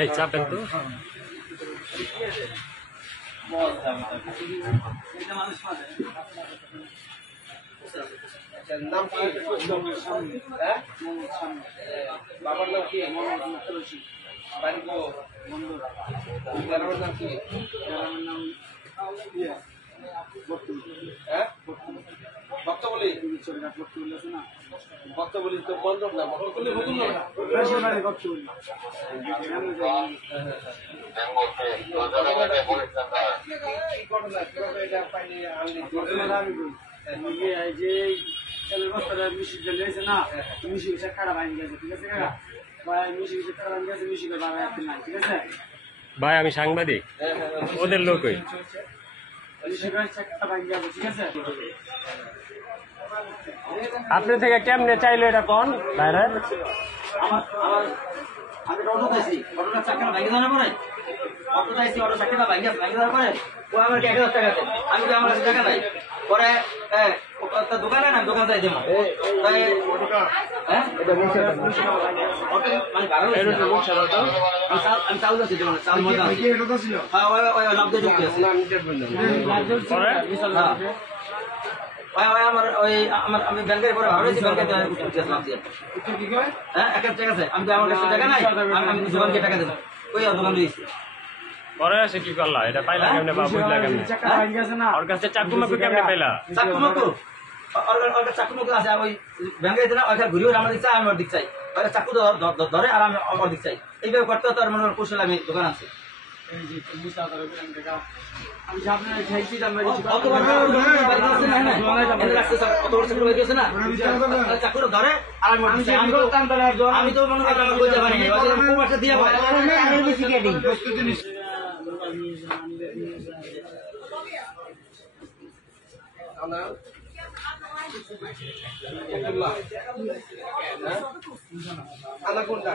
এই চাপেন তো নাম কি? বাবার নাম কি? বাড়ি গো গ্রামের নাম কি? ভক্ত বলি ভক্ত বলি তো বন্ধ না ভক্ত বলি হুকুম না ভাই আমি সাংবাদিক ওদের লোকই আপনি থেকে কেমনে চাইলো এটা কোন বাইরে আমি অটো চাইছি অটোটা চাকরিটা ভাঙিয়ে দেওয়ার পরে অটো চাইছি অটো চাকরিটা ভাঙিয়ে দেওয়ার পরে ও আমার 1000 টাকা দেয় আমি তো আমার কাছে টাকা নাই পরে দোকানে না দোকান যাই দেবো আমি চাউল আছি চাউল মজা লাভ দিয়ে ঢুকতে আছে আমার ওই আমার আমি ব্যাংকের পরে ভালো হয়েছি ব্যাংকে লাভ দিয়ে হ্যাঁ এক টাকা আছে আমি তো আমার কাছে টাকা নাই আমি দোকানকে টাকা দেবো ওই দোকান দিয়েছি পরে আসে কি করলা এটা পাইলা কেমনে বা বুঝলা কেমনে ওর কাছে চাকু মাকু কেমনে পাইলা চাকু মাকু ওর চাকু মাকু আছে ওই ব্যাংকে দিনা ওইটা ঘুরিয়ে আমার দিক চাই আমি ওর দিক চাই ওই চাকু ধরে আর আমি ওর দিক চাই এইভাবে করতে তো আর মনে কৌশল আমি দোকান আছে চাকুর ধরে আর আমি তো মনে আনা কোনটা